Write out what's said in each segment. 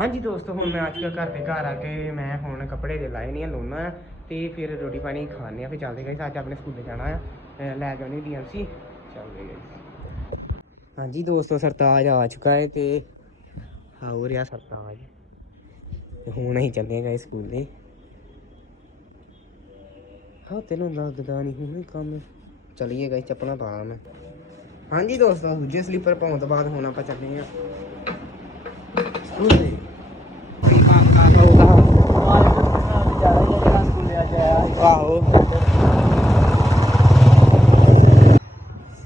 ਹਾਂਜੀ ਦੋਸਤੋ, ਹੁਣ ਮੈਂ ਅੱਜ ਘਰ ਦੇ ਘਰ ਆ ਕੇ ਮੈਂ ਹੁਣ ਕੱਪੜੇ ਦੇ ਲਾਏ ਨਹੀਂ ਆ ਲੋਨਾ ਤੇ ਫਿਰ ਰੋਟੀ ਪਾਣੀ ਖਾਣੇ ਆ, ਫਿਰ ਚੱਲਦੇ ਗਏ ਅੱਜ ਆਪਣੇ ਸਕੂਲ ਜਾਣਾ ਆ ਲੈ ਲੈ ਜਾਣੀ ਡੀਐਮਸੀ ਚੱਲਦੇ ਗਏ। ਹਾਂਜੀ ਦੋਸਤੋ, ਸਰਤਾਜ ਆ ਚੁੱਕਾ ਹੈ ਤੇ ਹੋ ਰਿਹਾ ਸਰਤਾਜ। ਹੁਣ ਅਸੀਂ ਚੱਲੇ ਗਏ ਸਕੂਲੇ। ਹਾਂ, ਤੈਨੂੰ ਲੱਗਦਾ ਨਹੀਂ ਹੁਣ ਕੰਮ ਚਲੀਏ ਗਏ ਚੱਪਲਾਂ ਪਾ ਲਾਂ ਮੈਂ। ਹਾਂਜੀ ਦੋਸਤੋ, ਦੂਜੇ ਸਲੀਪਰ ਪਾਉਣ ਤੋਂ ਬਾਅਦ ਹੁਣ ਆਪਾਂ ਚੱਲੇ ਆ। ਸਕੂਲੇ। ਆਹੋ।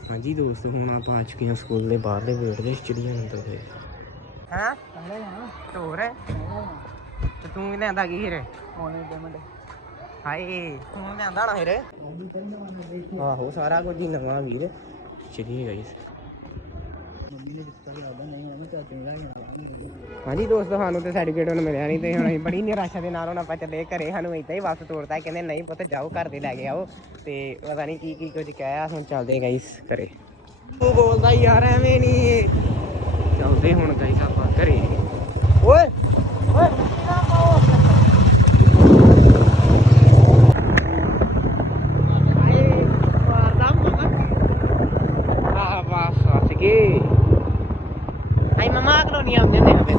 ਹਾਂਜੀ ਦੋਸਤੋ ਹੁਣ ਆਪਾਂ ਆ ਚੁੱਕੇ ਹਾਂ ਸਕੂਲ ਦੇ ਬਾਹਰਲੇ ਗੇਟ ਦੇ ਚਿੜੀਆਂ ਅੰਦਰ ਦੇ ਹਾਂ? ਤੋਰ ਤੇ ਤੂੰ ਵੀ ਲਿਆਂਦਾ ਕੀ ਹੀਰੇ ਹਾਏ ਤੂੰ ਨਾ ਹੀਰੇ ਆਹੋ ਸਾਰਾ ਕੁਝ ਹੀ ਨਵਾਂ ਵੀਰ। ਚਲੀ ਗਈ ਹਾਂਜੀ ਦੋਸਤੋ ਸਾਨੂੰ ਤੇ ਸਰਟੀਫਿਕੇਟ ਹੁਣ ਮਿਲਿਆ ਨਹੀਂ ਤੇ ਹੁਣ ਅਸੀਂ ਬੜੀ ਨਿਰਾਸ਼ਾ ਦੇ ਨਾਲ ਹੁਣ ਆਪਾਂ ਚੱਲੇ ਘਰੇ। ਸਾਨੂੰ ਇਦਾਂ ਹੀ ਵਾਪਸ ਤੋਰਤਾ ਕਹਿੰਦੇ ਨਹੀਂ ਪੁੱਤ ਜਾਓ ਘਰ ਦੇ ਲੈ ਕੇ ਆਓ। ਤੇ ਪਤਾ ਨਹੀਂ ਕੀ ਕੀ ਕੁਝ ਕਹਿਆ ਹੁਣ ਚੱਲਦੇ ਗਾਈਸ ਘਰੇ। ਤੂੰ ਬੋਲਦਾ ਯਾਰ ਐਵੇਂ ਨਹੀਂ ਚੱਲਦੇ ਹੁਣ ਗਾਈਸ ਆਪਾਂ ਘਰੇ। ਓਏ ਆਏ ਮਾਰਦਾ ਮਮਾ ਆ ਵਾਹ ਫਸ ਗਏ ਆਈ ਮਮਾ ਕਲੋਨੀ ਆਉਂਦੇ ਨੇ ਹਮੇ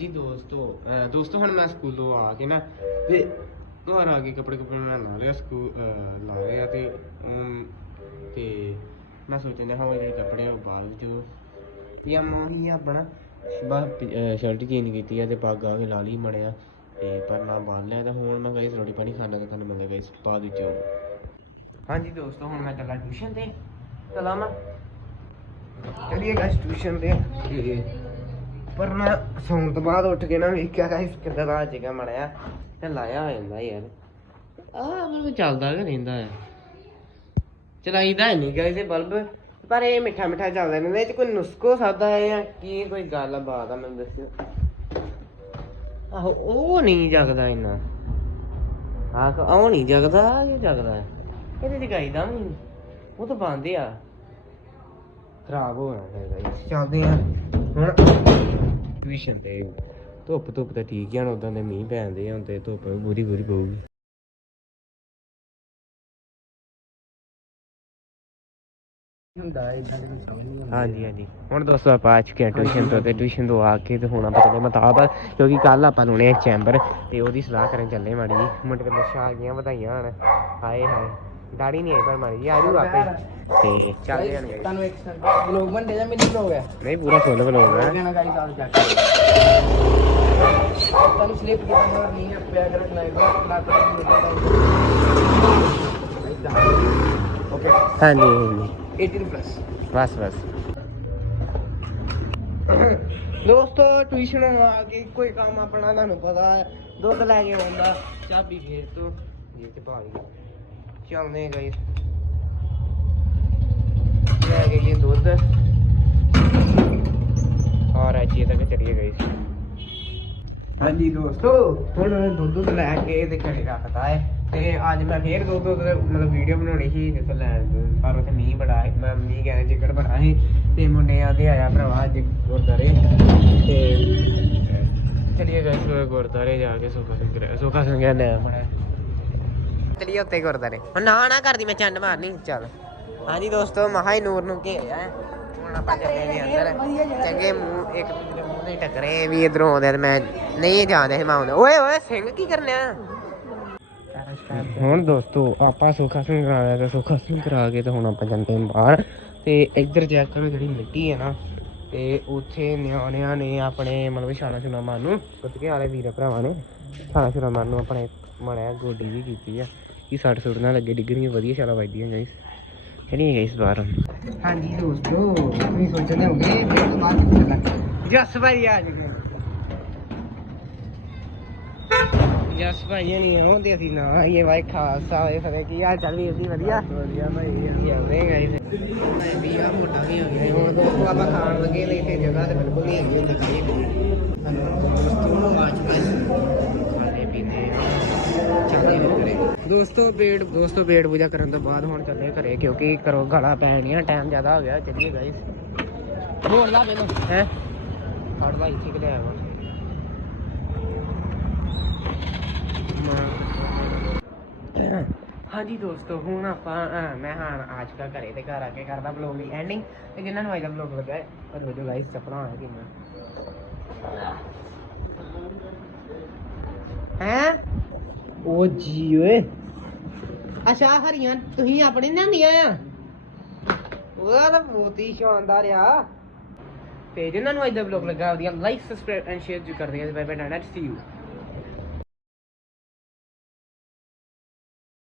ਹਾਂਜੀ ਦੋਸਤੋ ਅਹ ਦੋਸਤੋ ਹੁਣ ਮੈਂ ਸਕੂਲੋਂ ਆ ਕੇ ਨਾ ਤੇ ਘਰ ਆ ਕੇ ਕੱਪੜੇ ਕੱਪੜੇ ਮੈਂ ਲਾ ਲਿਆ ਸਕੂਲ ਲਾ ਲਿਆ ਤੇ ਅਮ, ਤੇ ਮੈਂ ਸੋਚਦਾ ਹਾਂ ਇਹ ਕੱਪੜੇ ਉਹ ਬਾਅਦ ਜੋ ਜਾਂ ਮੋਹੀ ਆਪਣਾ। ਬਸ ਸ਼ਰਟ ਚੇਂਜ ਕੀਤੀ ਆ ਤੇ ਪੱਗ ਆ ਕੇ ਲਾ ਲਈ ਮੜਿਆ। ਤੇ ਪਰ ਨਾ ਬਾਹਰ ਲਿਆ ਤੇ ਹੁਣ ਮੈਂ ਗਾਇਸ ਰੋਟੀ ਪਾਣੀ ਖਾਣਾ ਤੇ ਤੁਹਾਨੂੰ ਮੰਗੇ ਗਾਇਸ ਬਾਅਦ ਵਿੱਚ ਆਓ ਹਾਂਜੀ ਦੋਸਤੋ ਹੁਣ ਮੈਂ ਚੱਲਾ ਟਿਊਸ਼ਨ ਤੇ। ਚਲਾ ਮੈਂ। ਚਲਿਏ ਗਾਇਸ ਟਿਊਸ਼ਨ ਤੇ ਤੇ। ਪਰ ਮੈਂ ਸੌਣ ਤੋਂ ਬਾਅਦ ਉੱਠ ਕੇ ਨਾ ਵੇਖਿਆ ਗਾਇਸ ਕਿੱਦਾਂ ਦਾ ਜਗਾ ਮੜਿਆ ਤੇ ਲਾਇਆ ਹੋ ਜਾਂਦਾ ਯਾਰ। ਆਹ ਬਲਬ ਚੱਲਦਾ ਕਿ ਰਹਿੰਦਾ ਹੈ ਚਲਾਈਦਾ ਨਹੀਂ ਗਾਇਸ ਇਹ ਬਲਬ, ਪਰ ਇਹ ਮਿੱਠਾ ਮਿੱਠਾ ਚੱਲਦਾ ਰਹਿੰਦਾ, ਇਹ ਚ ਕੋਈ ਨੁਸਖੋ ਸਾਦਾ ਹੈ ਜਾਂ ਕੀ, ਕੋਈ ਗੱਲ ਬਾਤ ਆ, ਮੈਨੂੰ ਦੱਸਿਓ। ਆਹੋ, ਉਹ ਨਹੀਂ ਜਗਦਾ ਇੰਨਾ। ਆਹ, ਉਹ ਨਹੀਂ ਜਗਦਾ, ਇਹ ਜਗਦਾ ਹੈ। ਇਹਦੇ ਚ ਵੀ ਨਹੀਂ ਉਹ ਤਾਂ ਬੰਦ ਆ। ਖਰਾਬ ਹੋ ਜਾਣਾ ਫਿਰ ਚੱਲਦੇ ਆ। ਹੁਣ ਟਿਊਸ਼ਨ ਤੇ ਧੁੱਪ ਧੁੱਪ ਤਾਂ ਠੀਕ ਹੁਣ ਉਦਾਂ ਦੇ ਮੀਂਹ ਪੈਂਦੇ ਆ ਹੁਣ ਤੇ ਧੁੱਪ ਬੁਰੀ ਬੁਰੀ ਪਊਗੀ। ਸਮਝ ਨਹੀਂ ਹਾਂਜੀ ਹਾਂਜੀ। ਹੁਣ ਦੋਸਤੋ ਆਪਾਂ ਆ ਚੁੱਕੇ ਹਾਂ ਟਿਊਸ਼ਨ ਤੋਂ ਤੇ ਟਿਊਸ਼ਨ ਤੋਂ ਆ ਕੇ ਤੇ ਹੁਣ ਆਪਾਂ ਚੱਲੇ ਮਤਾਬ ਕਿਉਂਕਿ ਕੱਲ ਆਪਾਂ ਲਾਉਣੇ ਆ ਚੈਂਬਰ ਤੇ ਉਹਦੀ ਸਲਾਹ ਕਰਨ ਚੱਲੇ ਮਾੜੀ ਜੀ ਮੁੰਡੇ ਦੇ ਨਸ਼ਾ ਆ ਗਈਆਂ ਵਧਾਈਆਂ ਹਣ। ਹਾਏ ਹਾਏ। ਦਾੜੀ ਨਹੀਂ ਆਈ ਪਰ ਜੀ ਆ ਜੂ ਆਪੇ ਤੇ ਹਾਂ guys। ਤੁਹਾਨੂੰ ਇੱਕ ਵਲੋਗ ਬੰਦੇ ਜਾਂ ਮਿੰਟ ਹੋ ਗਿਆ ਨਹੀਂ ਪੂਰਾ ਫੁੱਲ ਬਲੋਗ ਹੈ ਚੱਕ ਤੁਹਾਨੂੰ ਸਲਿੱਪ ਕੀਤਾ ਹੋਰ ਨਹੀਂ ਹੈ ਪਿਆ ਕਰ ਲਾਈਵ ਨਾ ਕਰ ਓਕੇ ਹਾਂਜੀ ਹਾਂਜੀ। 18 ਪਲੱਸ ਬਸ ਬਸ। ਦੋਸਤੋ ਟਿਊਸ਼ਨ ਆ ਕੇ ਕੋਈ ਕੰਮ ਆਪਣਾ ਤੁਹਾਨੂੰ ਪਤਾ ਹੈ। ਦੁੱਧ ਲੈ ਕੇ ਆਉਂਦਾ ਚਾਬੀ ਫੇਰ ਤੋਂ। ਇਹ ਤੇ ਪਾ ਲਈ ਚੱਲਦੇ ਗਏ ਲੈ ਕੇ ਜੀ ਦੁੱਧ। ਔਰ ਅੱਛੀ ਤੱਕ ਚੜੀਏ ਗਏ ਹਾਂਜੀ ਦੋਸਤੋ, ਹੁਣ ਦੁੱਧ ਦੁੱਧ ਲੈ ਕੇ ਤੇ ਘਰੇ ਰੱਖਤਾ ਹੈ। ਤੇ ਅੱਜ ਮੈਂ ਫੇਰ ਦੁੱਧ ਦੁੱਧ ਮਤਲਬ ਵੀਡੀਓ ਬਣਾਉਣੀ ਸੀ, ਜਿੱਥੇ ਲੈਣ ਪਰ ਉੱਥੇ ਮੀਂਹ ਬੜਾ ਹੈ ਮੈਂ ਮੀਂਹ ਕਹਿੰਦੇ ਜਿੱਕੜ ਬੜਾ ਸੀ। ਤੇ ਮੁੰਡੇ ਆਂਦੇ ਆਇਆ ਭਰਾਵਾ ਅੱਜ ਗੁਰਦਾਰੇ ਤੇ ਚਲਿਏ ਗਏ ਸੋ ਗੁਰਦਾਰੇ ਜਾ ਕੇ ਸੁਖਾ ਸਿੰਘ ਰਹਿ ਸੁੱਖਾ ਸਿੰਘ ਕਹਿੰਦੇ ਬੜਾ ਚਲਿਏ ਉੱਤੇ ਗੁਰਦਾਰੇ। ਹੁਣ ਨਾ ਨਾ ਕਰਦੀ, ਮੈਂ ਚੰਡ ਮਾਰਨੀ। ਚੱਲ। ਹਾਂਜੀ ਦੋਸਤੋ ਮਹਾ ਹੀ ਨੂਰ ਨੂੰ ਘੇਰਿਆ ਹੈ। ਹੁਣ ਆਪਾਂ ਚੱਲੇ ਨੇ ਅੰਦਰ। ਚੰਗੇ ਮੂੰਹ, ਇੱਕ ਦੂਜੇ ਦੇ ਮੂੰਹ ਨਹੀਂ ਟੱਕਰੇ ਵੀ ਇਧਰੋਂ ਆਉਂਦੇ ਤੇ ਮੈਂ ਨਹੀਂ ਜਾਣਦਾ ਸੀ ਮੈਂ ਆਉਂਦਾ। ਓਏ ਓਏ, ਸਿੰਘ ਕੀ ਕਰਨਿਆ ਹੁਣ ਦੋਸਤੋ, ਆਪਾਂ ਸੁੱਖਾ ਸਿੰਘ ਕਰਾ ਲਿਆ ਤੇ ਸੁੱਖਾ ਸਿੰਘ ਕਰਾ ਕੇ ਤੇ ਹੁਣ ਆਪਾਂ ਜਾਂਦੇ ਹਾਂ ਬਾਹਰ। ਤੇ ਇੱਧਰ ਚੈੱਕ ਕਰੋ ਜਿਹੜੀ ਮਿੱਟੀ ਹੈ ਨਾ, ਤੇ ਉੱਥੇ ਨਿਆਣਿਆਂ ਨੇ ਆਪਣੇ ਮਤਲਬ ਛਾਣਾ ਛੁਣਾ ਮਾਰਨ ਨੂੰ ਕੁੱਤਕੇ ਵਾਲੇ ਵੀਰ ਭਰਾਵਾਂ ਨੇ, ਛਾਣਾ ਛੁਣਾ ਮਾਰਨ ਨੂੰ ਆਪਣੇ ਮੜਿਆ ਗੋਡੀ ਵੀ ਕੀਤੀ ਆ। ਕਿ ਸੱਟ ਸੁੱਟ ਨਾ ਲੱਗੇ ਡਿੱਗਣੀਆਂ ਵਧੀਆ ਛਾਲਾ ਵੱਜਦੀਆਂ ਗਾਇਸ ਚਲੀਏ ਗਾਇਸ ਬਾਹਰ। ਹਾਂਜੀ ਦੋਸਤੋ ਤੁਸੀਂ ਸੋਚਦੇ ਹੋਗੇ ਮੇਰੇ ਤੋਂ ਬਾਅਦ ਚੱਲਾਂਗੇ ਜਸ ਭਾਈ ਆ ਜੀ ਜਸ ਭਾਈ ਨਹੀਂ ਹੁੰਦੇ ਅਸੀਂ ਨਾ ਆਈਏ ਭਾਈ ਖਾਲਸਾ ਹੋਏ ਫਰੇ ਕੀ ਹਾਲ ਚਾਲ ਵੀਰ ਜੀ ਵਧੀਆ? ਵਧੀਆ ਭਾਈ ਜਾਂਦੇ ਗਾਇਸ ਵੀ ਆ ਮੋਟਾ ਵੀ ਹੋ ਗਿਆ। ਹੁਣ ਦੋਸਤੋ ਆਪਾਂ ਖਾਣ ਲੱਗੇ ਲਈ ਤੇ ਜਗ੍ਹਾ ਤੇ ਬਿਲਕੁਲ ਨਹੀਂ ਹੈਗੀ ਉੱਥੇ ਖਾਈ ਦੋਸਤੋ ਪੇੜ ਦੋਸਤੋ ਪੇੜ ਪੂਜਾ ਕਰਨ ਤੋਂ ਬਾਅਦ ਹੁਣ ਚੱਲੇ ਘਰੇ ਕਿਉਂਕਿ ਕਰੋ ਗਾਲਾਂ ਪੈਣੀਆਂ ਟਾਈਮ ਜ਼ਿਆਦਾ ਹੋ ਗਿਆ ਚੱਲੀਏ ਗਾਇਸ ਬੋਲ ਲਾ ਮੈਨੂੰ। ਹੈ? ਫੜ ਲਾ ਇੱਥੇ ਕਿ ਲੈ ਆਵਾਂ ਮਾਂ ਹਾਂਜੀ ਦੋਸਤੋ ਹੁਣ ਆਪਾਂ ਮੈਂ ਹਾਂ ਅੱਜ ਕਾ ਘਰੇ ਤੇ ਘਰ ਆ ਕੇ ਕਰਦਾ ਵਲੌਗ ਦੀ ਐਂਡਿੰਗ ਤੇ ਜਿਨ੍ਹਾਂ ਨੂੰ ਅੱਜ ਦਾ ਵਲੌਗ ਲੱਗਾ ਹੈ ਪਰ ਵੀਡੀਓ ਗਾਇਸ ਚੱਪਣਾ ਹੋਇਆ ਕਿੰਨਾ ਹੈ? ਉਹ ਜੀ ਓਏ। ਅੱਛਾ ਹਰੀਆਂ ਤੁਸੀਂ ਆਪਣੇ ਲਿਆਂਦੀਆਂ? ਆ ਉਹਦਾ ਤਾਂ ਬਹੁਤ ਹੀ ਸ਼ਾਨਦਾਰ ਆ। ਤੇ ਜਿਨ੍ਹਾਂ ਨੂੰ ਅੱਜ ਦਾ ਵਲੌਗ ਲੱਗਾ ਉਹਦੀਆਂ ਲਾਈਕ ਸਬਸਕ੍ਰਾਈਬ ਐਂਡ ਸ਼ੇਅਰ ਜ਼ਰੂਰ ਕਰ ਦਿਓ। Bye bye night see you